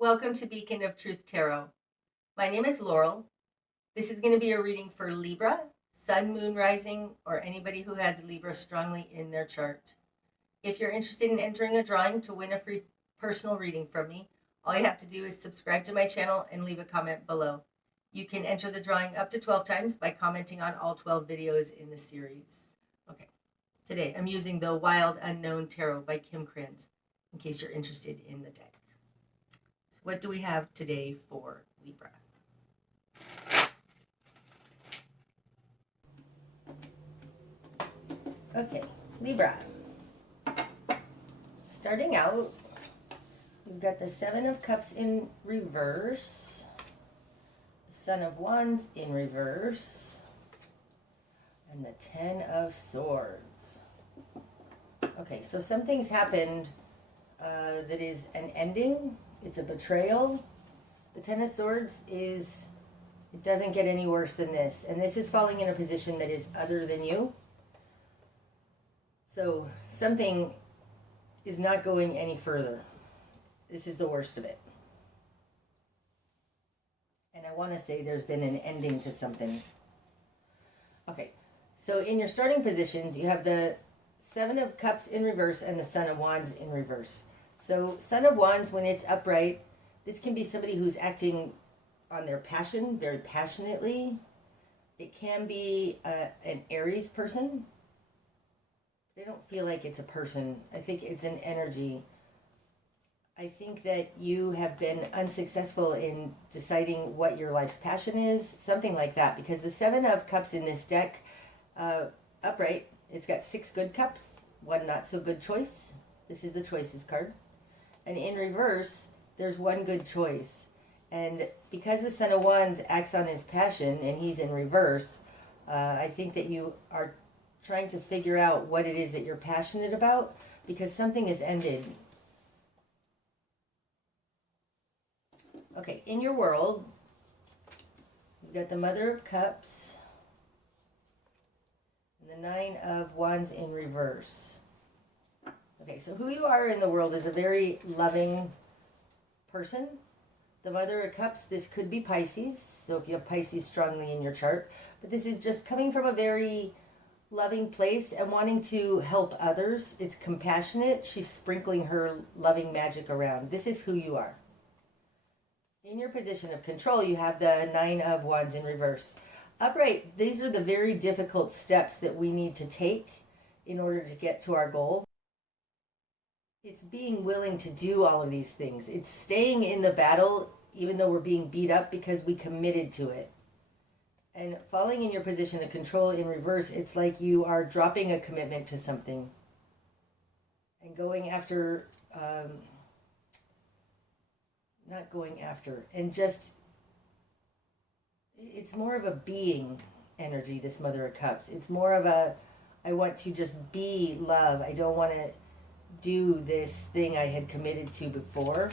Welcome to Beacon of Truth Tarot. My name is Laurel. This is going to be a reading for Libra, Sun, Moon, Rising, or anybody who has Libra strongly in their chart. If you're interested in entering a drawing to win a free personal reading from me, all you have to do is subscribe to my channel and leave a comment below. You can enter the drawing up to 12 times by commenting on all 12 videos in the series. Okay, today I'm using the Wild Unknown Tarot by Krans, in case you're interested in the deck. What do we have today for Libra? Okay, Libra. Starting out, we've got the Seven of Cups in reverse, the Son of Wands in reverse, and the Ten of Swords. Okay, so something's happened that is an ending. It's a betrayal. The Ten of Swords is, it doesn't get any worse than this. And this is falling in a position that is other than you. So something is not going any further. This is the worst of it. And I want to say there's been an ending to something. Okay, so in your starting positions, you have the Seven of Cups in reverse and the Son of Wands in reverse. So Son of Wands, when it's upright, this can be somebody who's acting on their passion very passionately. It can be an Aries person. I don't feel like it's a person. I think it's an energy. I think that you have been unsuccessful in deciding what your life's passion is, something like that, because the Seven of Cups in this deck, upright, it's got 6 good cups, 1 not so good choice. This is the choices card. And in reverse, there's 1 good choice. And because the Son of Wands acts on his passion and he's in reverse, I think that you are trying to figure out what it is that you're passionate about, because something has ended. Okay, in your world, you've got the Mother of Cups and the Nine of Wands in reverse. Okay, so who you are in the world is a very loving person. The Mother of Cups, this could be Pisces, so if you have Pisces strongly in your chart, but this is just coming from a very loving place and wanting to help others. It's compassionate. She's sprinkling her loving magic around. This is who you are. In your position of control, you have the Nine of Wands in reverse. Upright, these are the very difficult steps that we need to take in order to get to our goal. It's being willing to do all of these things. It's staying in the battle even though we're being beat up because we committed to it. And falling in your position of control in reverse, it's like you are dropping a commitment to something and going after, not going after, and just, it's more of a being energy, this Mother of Cups. It's more of a, I want to just be love. I don't want to do this thing I had committed to before.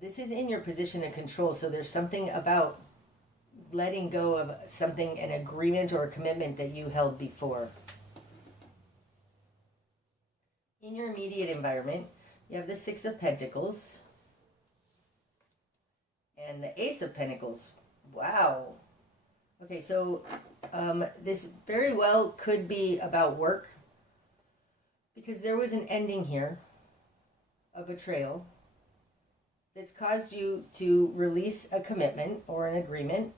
This is in your position of control, so there's something about letting go of something, an agreement or a commitment that you held before. In your immediate environment, you have the Six of Pentacles and the Ace of Pentacles. Wow. Okay, so this very well could be about work, because there was an ending here, a betrayal, that's caused you to release a commitment or an agreement.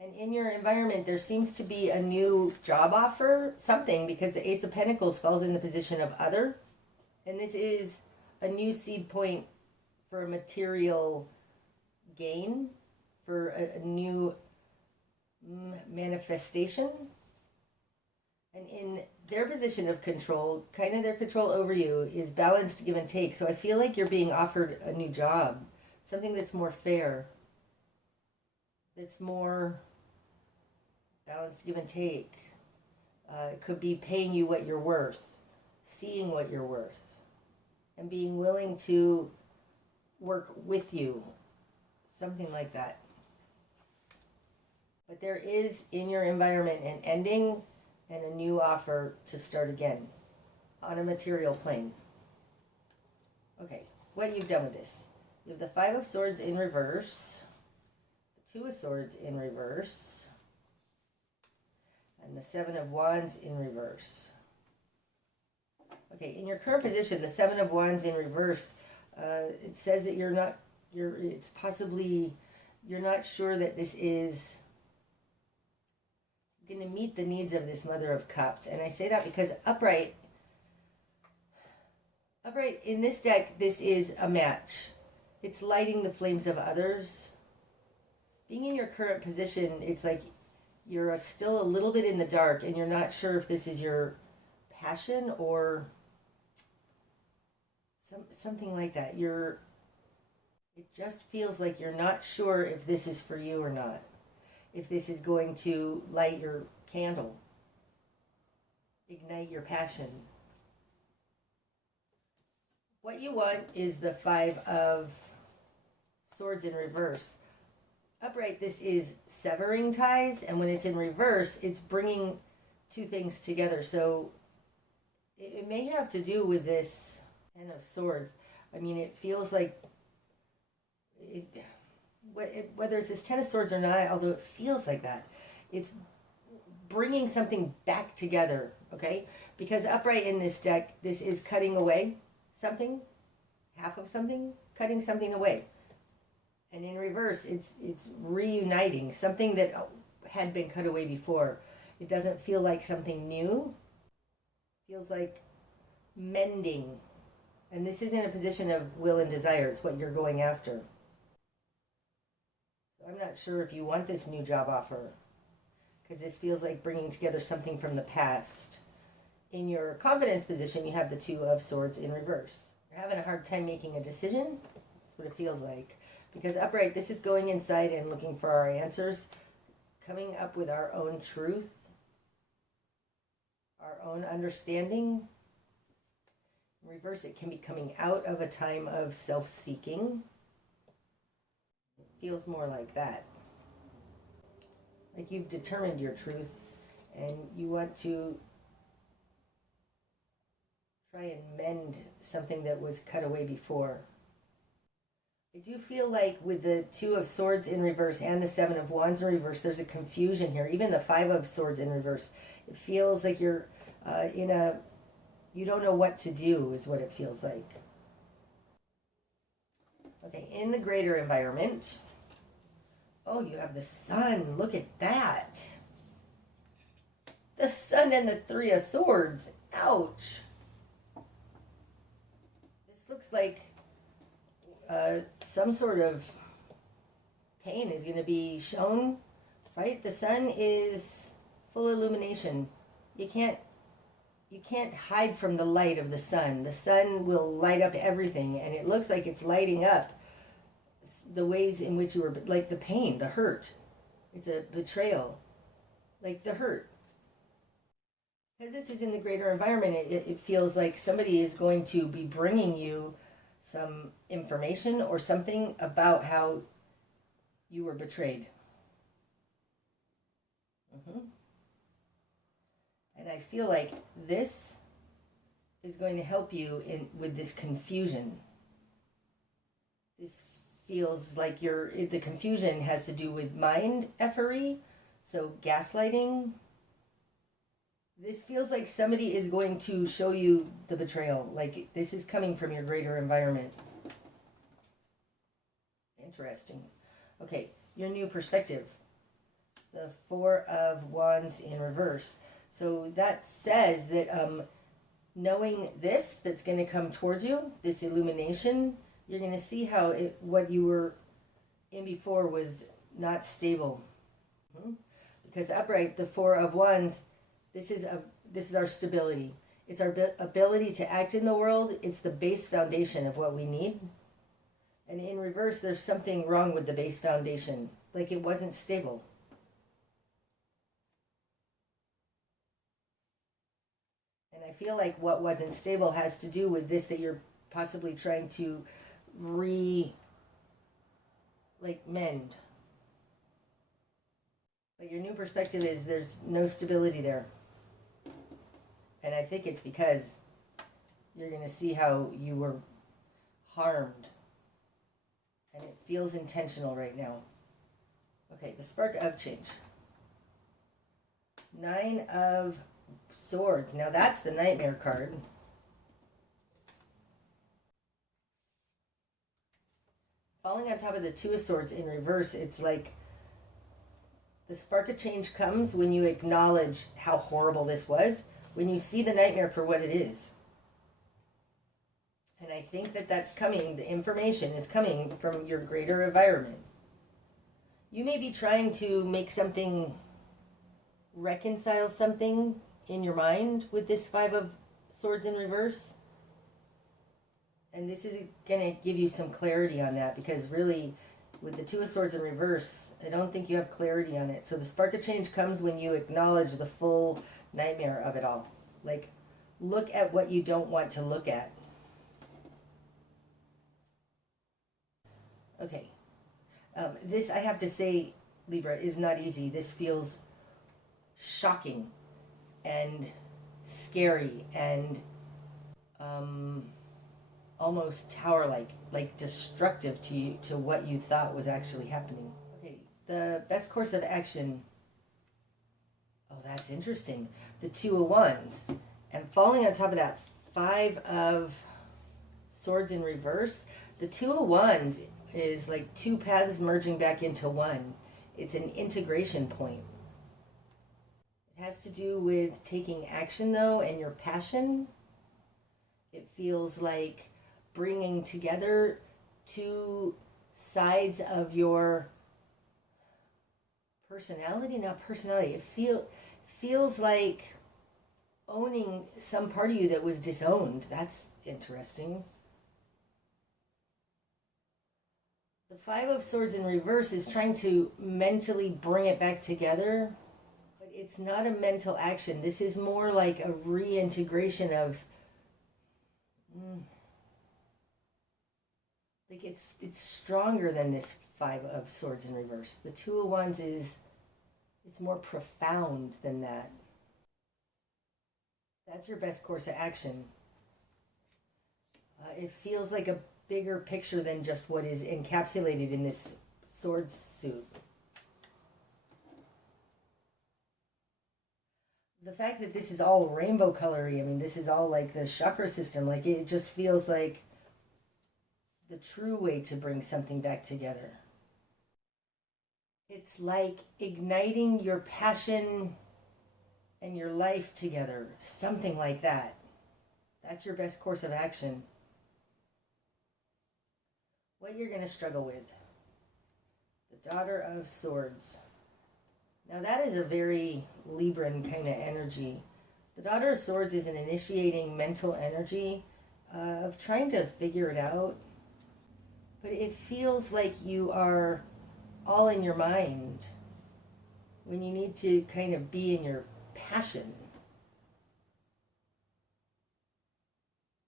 And in your environment, there seems to be a new job offer, something, because the Ace of Pentacles falls in the position of other. And this is a new seed point for a material gain, for a new manifestation. And in their position of control, kind of their control over you is balanced give and take. So I feel like you're being offered a new job, something that's more fair, that's more balanced give and take. It could be paying you what you're worth, seeing what you're worth, and being willing to work with you, something like that. But there is in your environment an ending and a new offer to start again on a material plane. Okay, what you've done with this. You have the Five of Swords in reverse, the Two of Swords in reverse, and the Seven of Wands in reverse. Okay, in your current position, the Seven of Wands in reverse, it says that you're not sure that this is going to meet the needs of this Mother of Cups. And I say that because upright in this deck, this is a match. It's lighting the flames of others. Being in your current position, it's like you're still a little bit in the dark and you're not sure if this is your passion or something like that. It just feels like you're not sure if this is for you or not. If this is going to light your candle, ignite your passion. What you want is the Five of Swords in reverse. Upright, this is severing ties, and when it's in reverse, it's bringing two things together. So it may have to do with this Ten of Swords. I mean, it feels like whether it's this Ten of Swords or not, although it feels like that, it's bringing something back together, okay? Because upright in this deck, this is cutting away something, half of something, cutting something away. And in reverse, it's reuniting something that had been cut away before. It doesn't feel like something new. It feels like mending. And this is in a position of will and desire. It's what you're going after. I'm not sure if you want this new job offer, because this feels like bringing together something from the past. In your confidence position, you have the Two of Swords in reverse. You're having a hard time making a decision. That's what it feels like. Because upright, this is going inside and looking for our answers, coming up with our own truth, our own understanding. In reverse, it can be coming out of a time of self-seeking. Feels more like that. Like you've determined your truth and you want to try and mend something that was cut away before. I do feel like with the Two of Swords in reverse and the Seven of Wands in reverse, there's a confusion here. Even the Five of Swords in reverse, it feels like you're you don't know what to do is what it feels like. Okay, in the greater environment, oh, you have the Sun. Look at that. The Sun and the Three of Swords. Ouch. This looks like some sort of pain is going to be shown, right? The Sun is full illumination. You can't hide from the light of the Sun. The Sun will light up everything, and it looks like it's lighting up the ways in which you were, like the pain, the hurt. It's a betrayal, like the hurt. Because this is in the greater environment, it feels like somebody is going to be bringing you some information or something about how you were betrayed. And I feel like this is going to help you with this confusion. This feels like the confusion has to do with mind effery, so gaslighting. This feels like somebody is going to show you the betrayal, like this is coming from your greater environment. Interesting. Okay, your new perspective. The Four of Wands in reverse. So that says that knowing this that's going to come towards you, this illumination, you're going to see how what you were in before was not stable. Because upright, the Four of Wands, this is our stability. It's our ability to act in the world. It's the base foundation of what we need. And in reverse, there's something wrong with the base foundation, like it wasn't stable. And I feel like what wasn't stable has to do with this, that you're possibly trying to mend. But your new perspective is there's no stability there. And I think it's because you're going to see how you were harmed. And it feels intentional right now. Okay, the spark of change. 9 of Swords. Now that's the Nightmare card. Falling on top of the 2 of Swords in reverse, it's like the spark of change comes when you acknowledge how horrible this was, when you see the nightmare for what it is. And I think that that's coming, the information is coming from your greater environment. You may be trying to make something, reconcile something in your mind with this 5 of Swords in reverse. And this is going to give you some clarity on that, because really, with the 2 of Swords in reverse, I don't think you have clarity on it. So the spark of change comes when you acknowledge the full nightmare of it all. Like, look at what you don't want to look at. Okay. This, I have to say, Libra, is not easy. This feels shocking and scary and almost tower-like, like destructive to you, to what you thought was actually happening. Okay, the best course of action. Oh, that's interesting. The 2 of Wands. And falling on top of that 5 of Swords in reverse, the 2 of Wands is like 2 paths merging back into one. It's an integration point. It has to do with taking action, though, and your passion. It feels like bringing together 2 sides of your personality, not personality. It feels like owning some part of you that was disowned. That's interesting. The 5 of Swords in reverse is trying to mentally bring it back together, but it's not a mental action. This is more like a reintegration of, like it's stronger than this 5 of Swords in reverse. The 2 of Wands it's more profound than that. That's your best course of action. It feels like a bigger picture than just what is encapsulated in this swords suit. The fact that this is all rainbow colory, I mean, this is all like the chakra system, like it just feels like the true way to bring something back together. It's like igniting your passion and your life together, something like that. That's your best course of action. What you're going to struggle with. The Daughter of Swords. Now that is a very Libran kind of energy. The Daughter of Swords is an initiating mental energy of trying to figure it out. But it feels like you are all in your mind when you need to kind of be in your passion.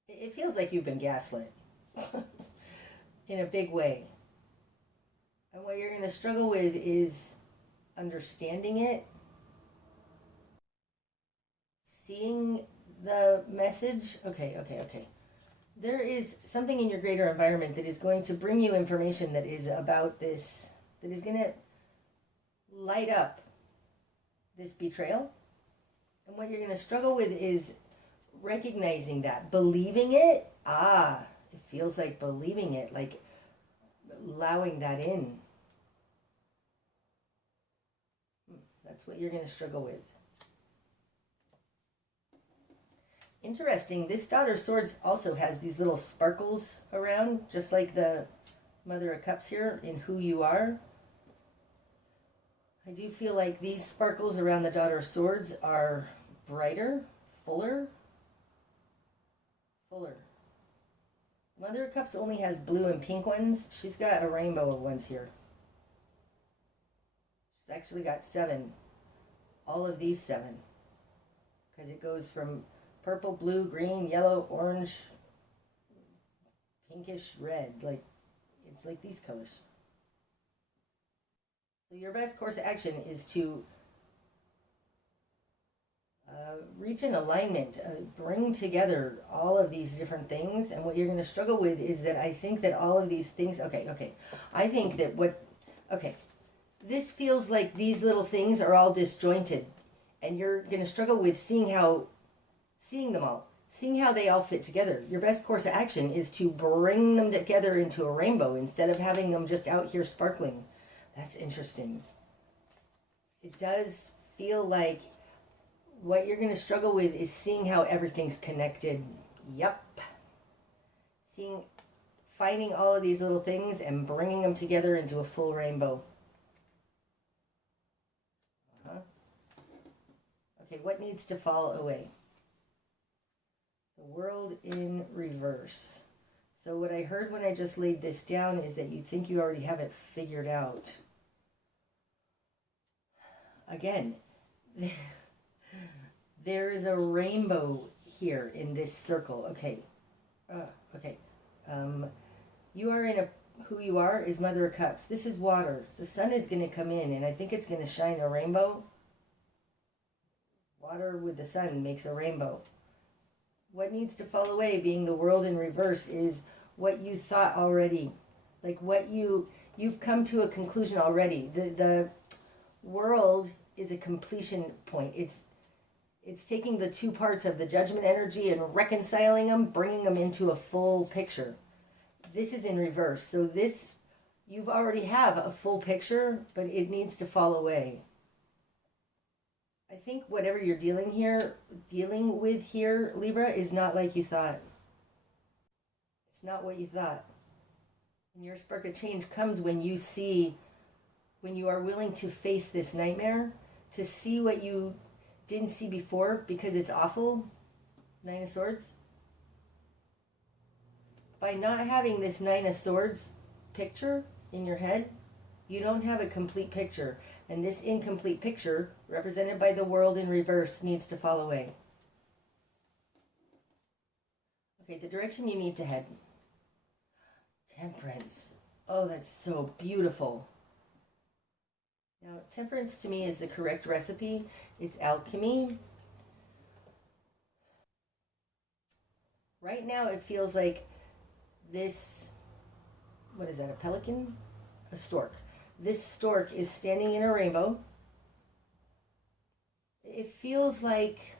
It feels like you've been gaslit in a big way. And what you're going to struggle with is understanding it, seeing the message. Okay. There is something in your greater environment that is going to bring you information that is about this, that is going to light up this betrayal. And what you're going to struggle with is recognizing that, believing it. It feels like believing it, like allowing that in. That's what you're going to struggle with. Interesting, this Daughter of Swords also has these little sparkles around, just like the Mother of Cups here, in who you are. I do feel like these sparkles around the Daughter of Swords are brighter, fuller. Mother of Cups only has blue and pink ones. She's got a rainbow of ones here. She's actually got 7. All of these 7. Because it goes from purple, blue, green, yellow, orange, pinkish, red. Like, it's like these colors. So your best course of action is to reach an alignment, bring together all of these different things. And what you're going to struggle with is that I think that all of these things, I think that this feels like these little things are all disjointed. And you're going to struggle with seeing them all, seeing how they all fit together. Your best course of action is to bring them together into a rainbow instead of having them just out here sparkling. That's interesting. It does feel like what you're going to struggle with is seeing how everything's connected. Yep. Finding all of these little things and bringing them together into a full rainbow. Okay, what needs to fall away? The world in reverse. So what I heard when I just laid this down is that you think you already have it figured out. Again, there is a rainbow here in this circle. Okay. You are in who you are is Mother of Cups. This is water. The sun is going to come in, and I think it's going to shine a rainbow. Water with the sun makes a rainbow. What needs to fall away, being the world in reverse, is what you thought already. Like what you've come to a conclusion already. The world is a completion point. It's taking the two parts of the judgment energy and reconciling them, bringing them into a full picture. This is in reverse. So you've already have a full picture, but it needs to fall away. I think whatever you're dealing with here, Libra, is not like you thought. It's not what you thought. And your spark of change comes when you are willing to face this nightmare, to see what you didn't see before because it's awful. Nine of Swords. By not having this Nine of Swords picture in your head, you don't have a complete picture. And this incomplete picture, represented by the world in reverse, needs to fall away. Okay, the direction you need to head. Temperance. Oh, that's so beautiful. Now, temperance to me is the correct recipe. It's alchemy. Right now, it feels like this, what is that, a pelican? A stork. This stork is standing in a rainbow. It feels like,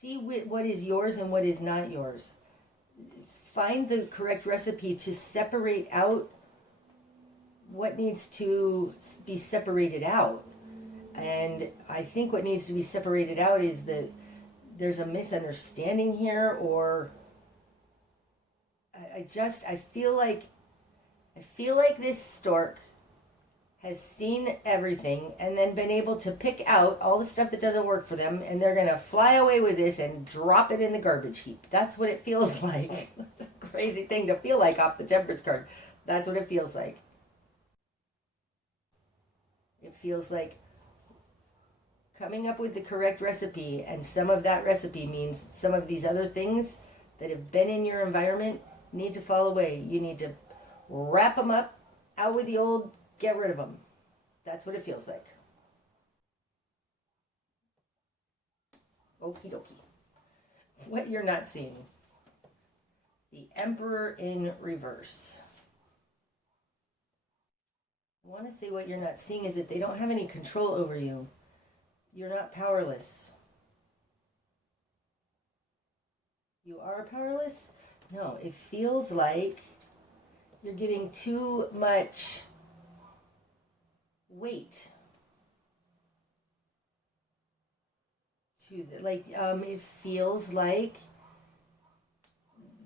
see what is yours and what is not yours. Find the correct recipe to separate out what needs to be separated out. And I think what needs to be separated out is that there's a misunderstanding here, or I feel like this stork has seen everything and then been able to pick out all the stuff that doesn't work for them, and they're going to fly away with this and drop it in the garbage heap. That's what it feels like. It's a crazy thing to feel like off the Temperance card. That's what it feels like. It feels like coming up with the correct recipe, and some of that recipe means some of these other things that have been in your environment need to fall away. You need to wrap them up, out with the old, get rid of them. That's what it feels like. Okie dokie. What you're not seeing. The Emperor in reverse. I want to say what you're not seeing is that they don't have any control over you. You're not powerless. You are powerless? No, it feels like you're giving too much weight to it feels like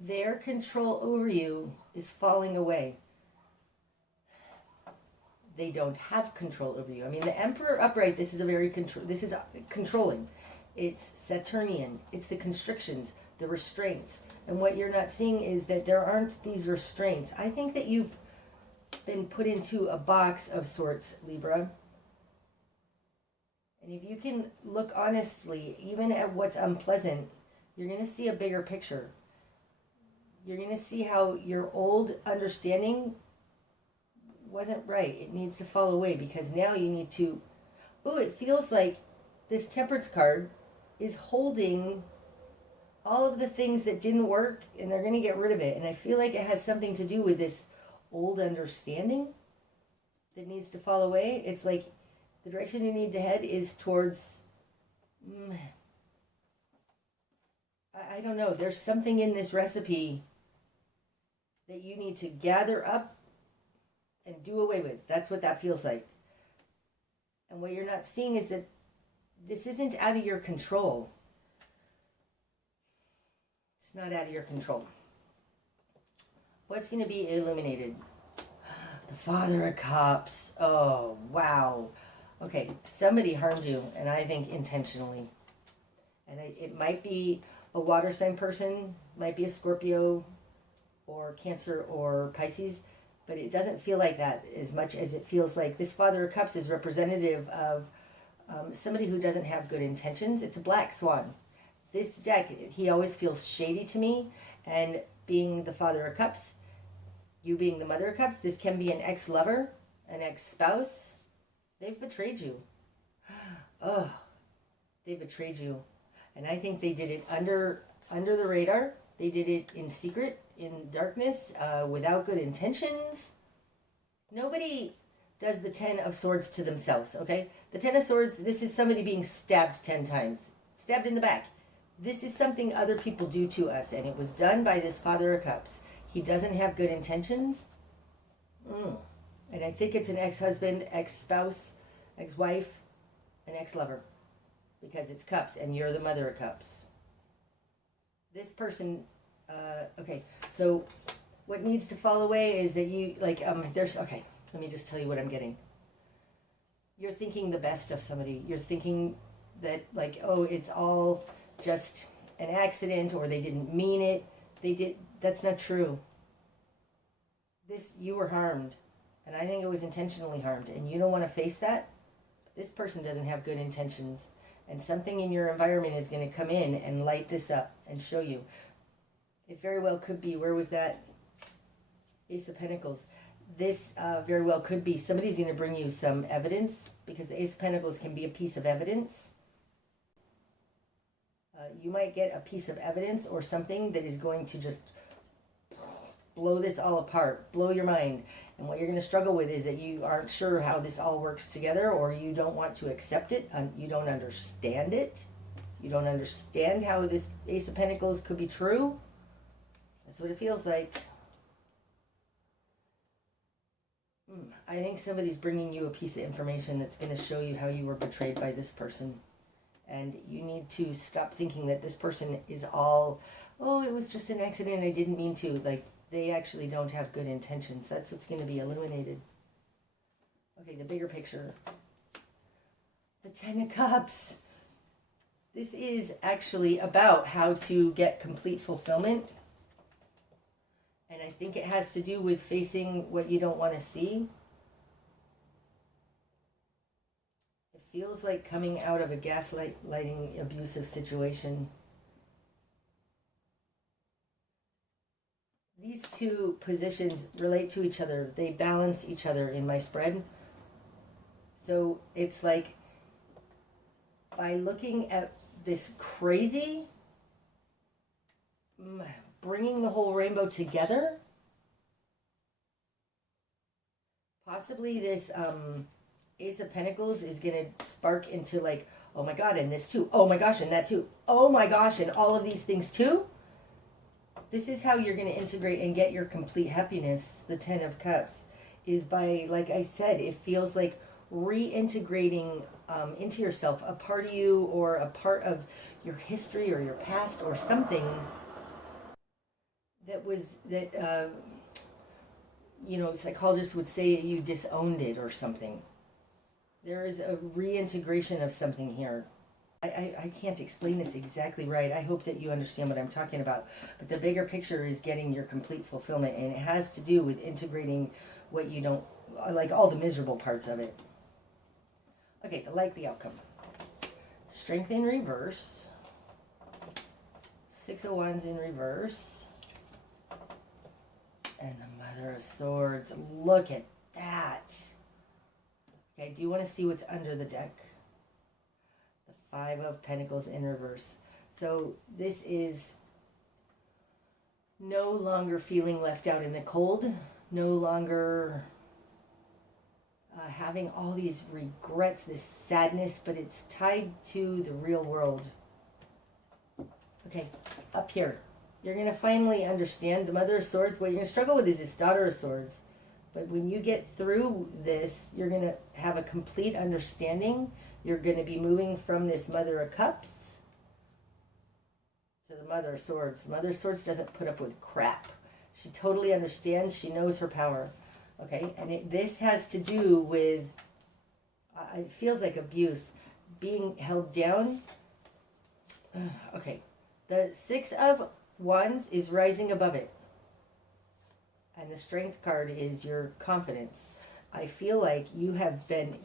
their control over you is falling away. They don't have control over you. I mean, the Emperor upright, this is controlling. It's Saturnian. It's the constrictions, the restraints. And what you're not seeing is that there aren't these restraints. I think that you've been put into a box of sorts, Libra. And if you can look honestly, even at what's unpleasant, you're going to see a bigger picture. You're going to see how your old understanding wasn't right. It needs to fall away, because now you need to, it feels like this Temperance card is holding all of the things that didn't work, and they're going to get rid of it. And I feel like it has something to do with this old understanding that needs to fall away. It's like the direction you need to head is towards, I don't know, there's something in this recipe that you need to gather up and do away with. That's what that feels like. And what you're not seeing is that this isn't out of your control. It's not out of your control. What's going to be illuminated? The Father of Cups. Oh, wow. Okay, somebody harmed you, and I think intentionally. And it might be a water sign person, might be a Scorpio or Cancer or Pisces, but it doesn't feel like that as much as it feels like this Father of Cups is representative of somebody who doesn't have good intentions. It's a black swan. This deck, he always feels shady to me, and being the Father of Cups, you being the Mother of Cups, this can be an ex-lover, an ex-spouse. They've betrayed you. Oh, they betrayed you. And I think they did it under the radar. They did it in secret, in darkness, without good intentions. Nobody does the 10 of Swords to themselves, okay? The 10 of Swords, this is somebody being stabbed 10 times. Stabbed in the back. This is something other people do to us, and it was done by this Father of Cups. He doesn't have good intentions. And I think it's an ex-husband, ex-spouse, ex-wife, an ex-lover. Because it's cups, and you're the Mother of Cups. This person, okay, so what needs to fall away is that you, like, okay, let me just tell you what I'm getting. You're thinking the best of somebody. You're thinking that, like, oh, it's all just an accident, or they didn't mean it. That's not true. You were harmed, and I think it was intentionally harmed, and you don't want to face that. This person doesn't have good intentions. And something in your environment is going to come in and light this up and show you. It very well could be, where was that Ace of Pentacles? This very well could be, somebody's going to bring you some evidence, because the Ace of Pentacles can be a piece of evidence. You might get a piece of evidence or something that is going to just blow this all apart, blow your mind. And what you're going to struggle with is that you aren't sure how this all works together, or you don't want to accept it. You don't understand it. You don't understand how this Ace of Pentacles could be true. That's what it feels like. I think somebody's bringing you a piece of information that's going to show you how you were betrayed by this person. And you need to stop thinking that this person is all, oh, it was just an accident, I didn't mean to. Like, they actually don't have good intentions. That's what's going to be illuminated. Okay, the bigger picture. The 10 of Cups. This is actually about how to get complete fulfillment. And I think it has to do with facing what you don't want to see. It feels like coming out of a gaslighting abusive situation. These two positions relate to each other. They balance each other in my spread. So it's like, by looking at this crazy, bringing the whole rainbow together, possibly this Ace of Pentacles is going to spark into, like, oh my God, and this too. Oh my gosh, and that too. Oh my gosh, and all of these things too. This is how you're going to integrate and get your complete happiness, the 10 of Cups, is by, like I said, it feels like reintegrating into yourself a part of you, or a part of your history or your past, or something that psychologists would say you disowned it or something. There is a reintegration of something here. I can't explain this exactly right. I hope that you understand what I'm talking about. But the bigger picture is getting your complete fulfillment, and it has to do with integrating what you don't, like, all the miserable parts of it. Okay, the likely outcome. Strength in reverse. 6 of Wands in reverse. And the Mother of Swords. Look at that. Okay, do you want to see what's under the deck? The Five of Pentacles in reverse. So this is no longer feeling left out in the cold, no longer having all these regrets, this sadness, but it's tied to the real world. Okay, up here. You're going to finally understand the Mother of Swords. What you're going to struggle with is this Daughter of Swords. But when you get through this, you're going to have a complete understanding. You're going to be moving from this Mother of Cups to the Mother of Swords. The Mother of Swords doesn't put up with crap. She totally understands. She knows her power. Okay, and this has to do with, it feels like abuse, being held down. Okay, the Six of Wands is rising above it. And the Strength card is your confidence. I feel like you've been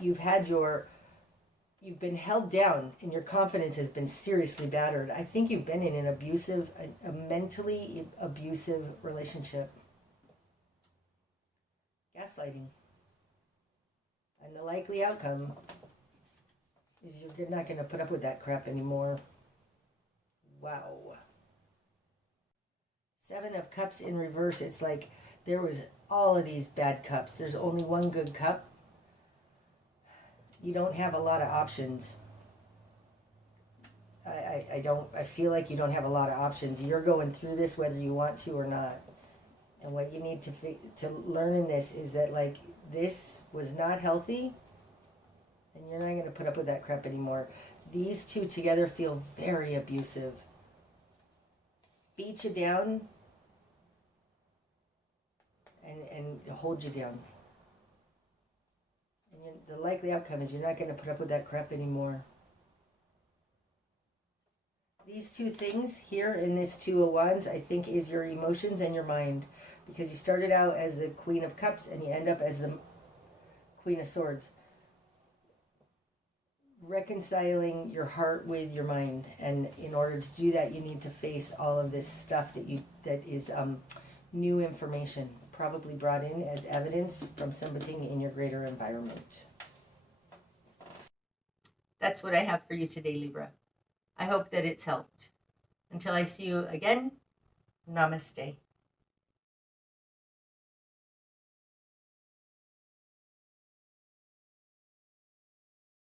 held down and your confidence has been seriously battered. I think you've been in an abusive, a mentally abusive relationship. Gaslighting. And the likely outcome is you're not going to put up with that crap anymore. Wow. Seven of Cups in reverse. It's like there was all of these bad cups. There's only one good cup. You don't have a lot of options. I feel like you don't have a lot of options. You're going through this whether you want to or not. And what you need to learn in this is that, like, this was not healthy, and you're not going to put up with that crap anymore. These two together feel very abusive. Beat you down and hold you down. And the likely outcome is you're not going to put up with that crap anymore. These two things here in this Two of Wands, I think, is your emotions and your mind. Because you started out as the Queen of Cups and you end up as the Queen of Swords. Reconciling your heart with your mind. And in order to do that, you need to face all of this stuff that is new information. Probably brought in as evidence from something in your greater environment. That's what I have for you today, Libra. I hope that it's helped. Until I see you again, namaste.